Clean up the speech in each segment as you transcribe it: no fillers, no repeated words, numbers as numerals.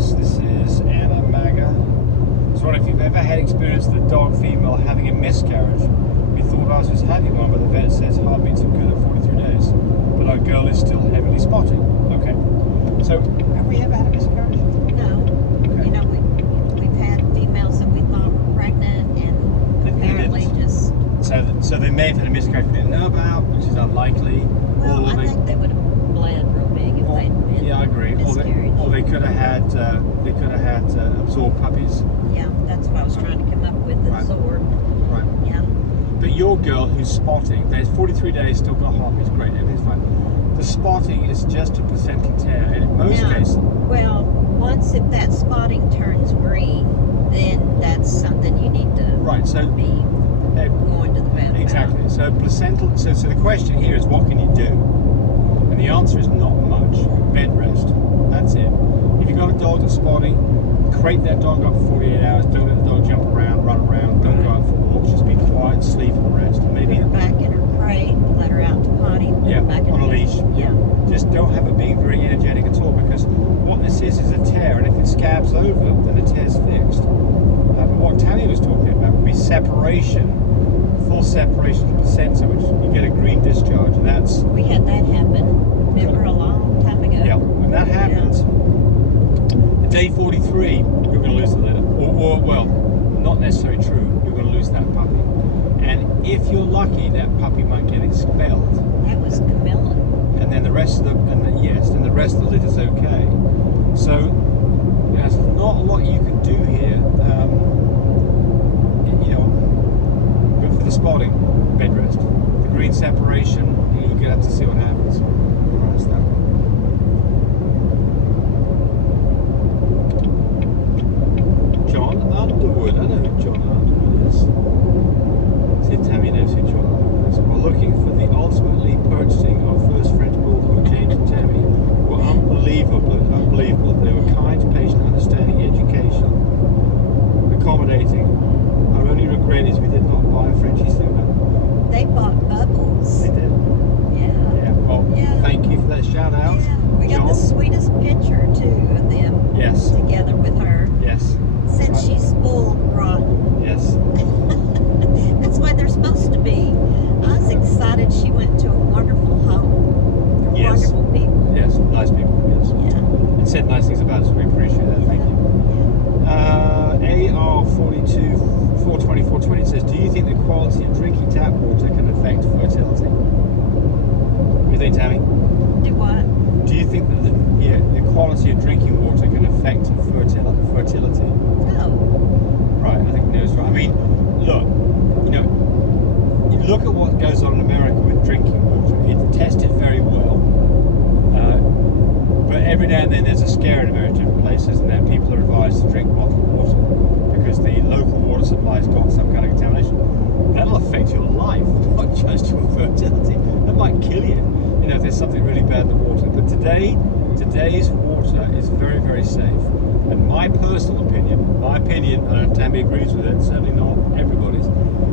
Pups. This is Anna Maga. I was wondering if you've ever had experience with a dog female having a miscarriage. We thought ours was having one, but the vet says heartbeats are good at 43 days. But our girl is still heavily spotting. Okay. So, have we ever had a miscarriage? No. Okay. You know, we've had females that we thought were pregnant and apparently just... So they may have had a miscarriage we didn't know about, which is unlikely. Well, I think they would have bled real big if they'd been yeah, I agree. miscarriage. Or they could have had absorbed puppies. Yeah, that's what I was trying to come up with, absorbed. Right. Yeah. But your girl who's spotting, there's 43 days, still got heartbeats, great, everything's fine. The spotting is just a placental tear, and in most cases... Well, once if that spotting turns green, then that's something you need to be going to the vet exactly. about. So placental. So the question here is, what can you do? And the answer is not much. Bed rest. That's it. If you've got a dog that's spotting, crate that dog up for 48 hours. Don't let the dog jump around, run around. Don't go out for walks. Just be quiet, sleep, and rest. Maybe put her back in her crate, let her out to potty. Yeah, back in on a leash. Yeah. Just don't have it being very energetic at all, because what this is a tear, and if it scabs over, then the tear's fixed. But what Tammy was talking about would be separation, full separation of the placenta, which you get a green discharge, and that's... We had that happen, remember, a long time ago. Yeah, when that happens, at day 43, you're going to lose the litter. Or, well, not necessarily true, you're going to lose that puppy. And if you're lucky, that puppy might get expelled. That was Camilla. And then the rest of the litter's okay. So there's not a lot you can do here, but for the spotting, bed rest. The green separation, you're gonna have to see what happens. John Underwood, I know who John Underwood is. See if Tammy knows who John Underwood is. We're looking for the ultimately purchasing our first French Bulldog, James and Tammy. Were unbelievable. They were kind, patient, understanding, educational, accommodating. Our only regret is we did not buy a Frenchie sooner. They bought Bubbles. They did. Yeah. Well, thank you for that shout out. Yeah. We got the sweetest picture too of them. Yes. Together with her. Yes. Since she's spoiled rotten. Yes. That's why they're supposed to be. I was excited she went to a wonderful home. They're wonderful people. Yes, nice people. Yes. Yeah. And said nice things about us. We appreciate that. Thank you. AR4242420 says, do you think the quality of drinking tap water can affect fertility? What do you think, Tammy? Do what? Do you think that the quality of drinking water can affect fertility? No. Right, I think no is right. I mean, look, you look at what goes on in America with drinking water. It's tested very well. But every now and then there's a scare in various different places, and then people are advised to drink bottled water because the local water supply's got some kind of contamination. That'll affect your life, not just your fertility. That might kill you, if there's something really bad in the water. But today's water is very, very safe. And my personal opinion, I don't know if Tammy agrees with it, certainly not everybody's,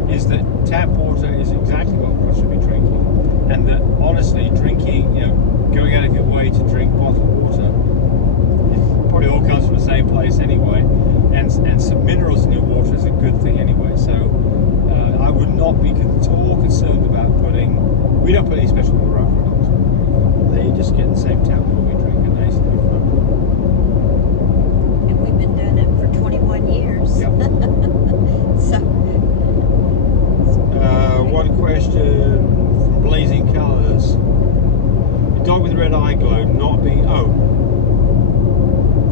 is that tap water is exactly what one should be drinking. And that honestly, drinking, going out of your way to drink bottled water, it probably all comes from the same place anyway, and some minerals in your water is a good thing anyway. So I would not be at all concerned about we don't put any special water out for dogs. They just get the same tap water we drink, and they sleep from. And we've been doing it for 21 years. Yep. So. One question from Blazing Colors. The dog with the red eye glow not being...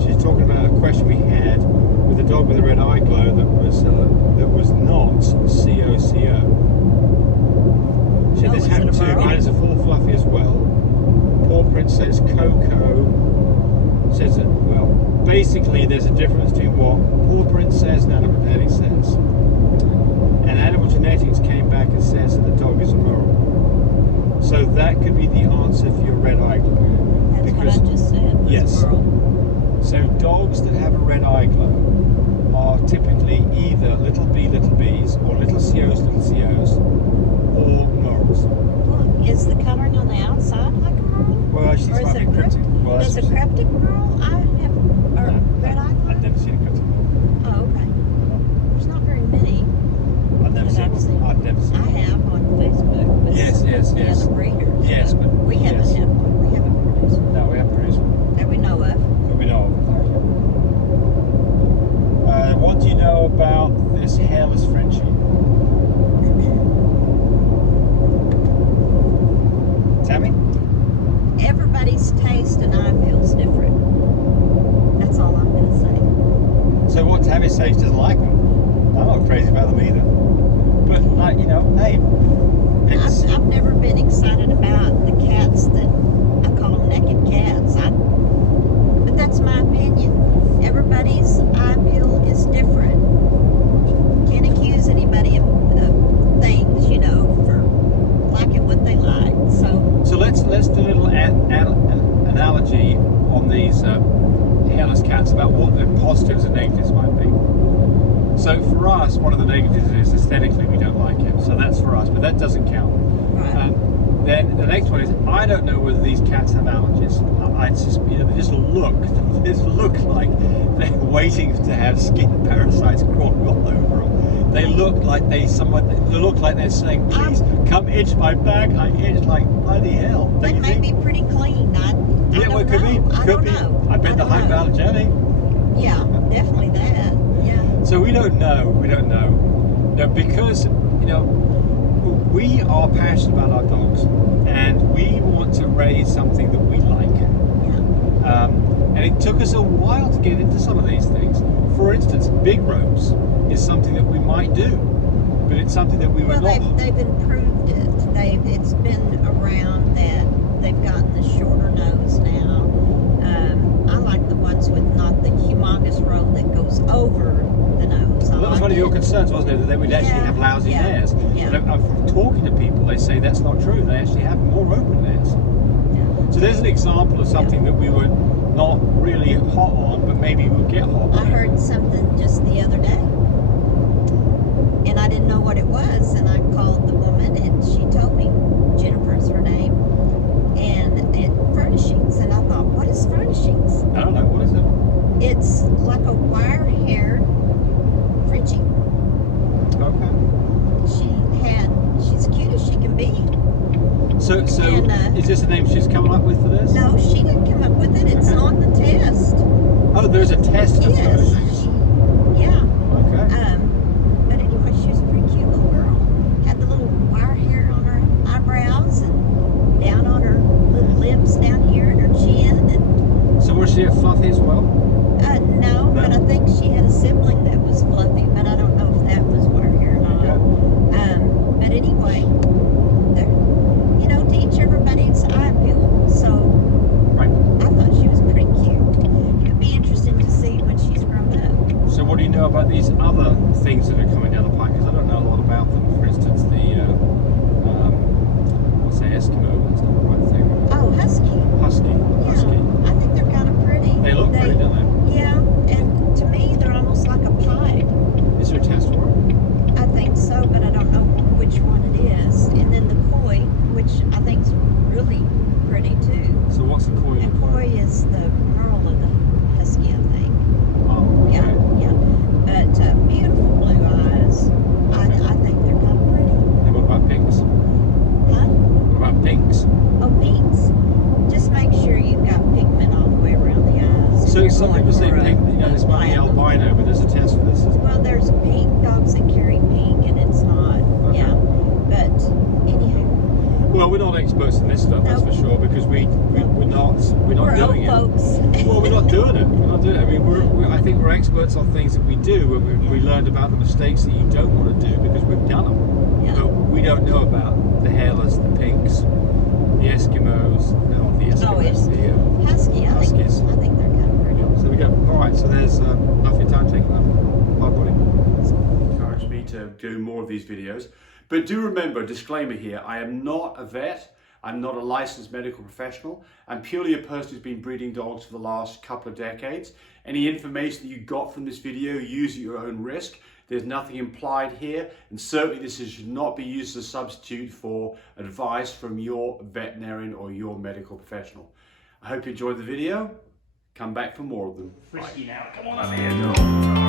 she's talking about a question we had with the dog with the red eye glow that was not COCO. She said this happened too. Mine is a full fluffy as well. Paw print says Coco. Says that, well, basically there's a difference between what paw print says and animal genetics says. And animal genetics came back and says that the dog is a merle. So that could be the answer for your red eye glow. That's what I just said. Yes. Merle. So dogs that have a red eye glow are typically either little b's or little COs, or merles. Look, is the coloring on the outside like a merle? Well, she's or is might it be cryptic. Well, is a cryptic merle? I have. Or I may say she doesn't like them. I'm not crazy about them either. But like, you know, hey, I've never been excited about the cats that I call them naked cats. But that's my opinion. Everybody's ideal is different. Can't accuse anybody of things, you know, for liking what they like. So let's do a little analogy on these hairless cats about what the positives and negatives might be. So for us, one of the negatives is aesthetically we don't like it. So that's for us, but that doesn't count. right. Then the next one is I don't know whether these cats have allergies. I just, you know, they just look like they're waiting to have skin parasites crawling all over them. They look like they look like they're saying, please come itch my back. I itch like bloody hell. They may be pretty clean. I don't know. I bet they're hypoallergenic. Yeah, definitely that. Yeah. So we don't know. Now, because, you know, we are passionate about our dogs and we want to raise something that we like. Yeah. And it took us a while to get into some of these things. For instance, big ropes is something that we might do, but it's something that we would not. Well, they've improved it. It's been around that they've gotten the shorter nose now. I like the ones with not the humongous rope that goes over the nose. Well, that was one of your concerns, wasn't it? That they would actually have lousy hairs. Yeah. But from talking to people, they say that's not true. They actually have more open hairs. Yeah. So there's an example of something that we were not really hot on, but maybe we'll get hot on. I heard something just the other day, and I didn't know what it was, and I called the woman, and she told me, Jennifer's her name, and furnishings, and I thought, what is furnishings? I don't know, what is it? It's like a wire hair fridging. Okay. She's cute as she can be. So And, is this the name she's coming up with for this? No, she didn't come up with it. It's on the test. Oh, there's a test for Yes. furnishings. Yeah. Okay. But anyway, she was a pretty cute little girl. Had the little wire hair on her eyebrows and down on her little lips down here and her chin. And So was she a fluffy as well? no, but I think she had a sibling that was fluffy, but I don't know if that was wire hair or not. Okay. But anyway, you know, to each everybody's ideal. So Right. I thought she was pretty cute. It'd be interesting to see when she's grown up. So what do you know about these other things that are coming down the pike? Because I don't know a lot about them. For instance, what's that, Eskimo? That's not the right thing. Oh, husky. Husky. Yeah, I think they're kind of pretty. They look pretty, don't they? Yeah, and to me, they're almost like a pied. Is there a test for it? I think so, but I don't know which one it is. And then the koi, which I think is really pretty too. So what's the koi? And koi is the merle of the husky, I think. Oh, okay. Yeah. But beautiful blue eyes. I think they're kind of pretty. And what about pinks? Huh? What about pinks? Oh, pinks. Just make sure you've got pigment all the way around the eyes. So some people say pink, you know, this might be platinum. albino, but there's a test for this as well. Well, there's pink dogs that carry pink, and it's not. Okay. Yeah. But anyhow, Well, we're not experts in this stuff, that's for sure, because we're not we're doing old it. folks. Well, we're not doing it. We're not doing it. I mean, I think we're experts on things that we do, and we learned about the mistakes that you don't want to do because we've done them. Yeah. But we don't know about the hairless, the pinks, the Eskimos, no, the Eskimos, the Husky. Huskies. I think they're kind of pretty. So we go. All right. So there's enough of your time taken up. Bye, buddy. Encourage me to do more of these videos, but do remember, disclaimer here: I am not a vet. I'm not a licensed medical professional. I'm purely a person who's been breeding dogs for the last couple of decades. Any information that you got from this video, use at your own risk. There's nothing implied here, and certainly this should not be used as a substitute for advice from your veterinarian or your medical professional. I hope you enjoyed the video. Come back for more of them. Frisky now, come on up here, dog.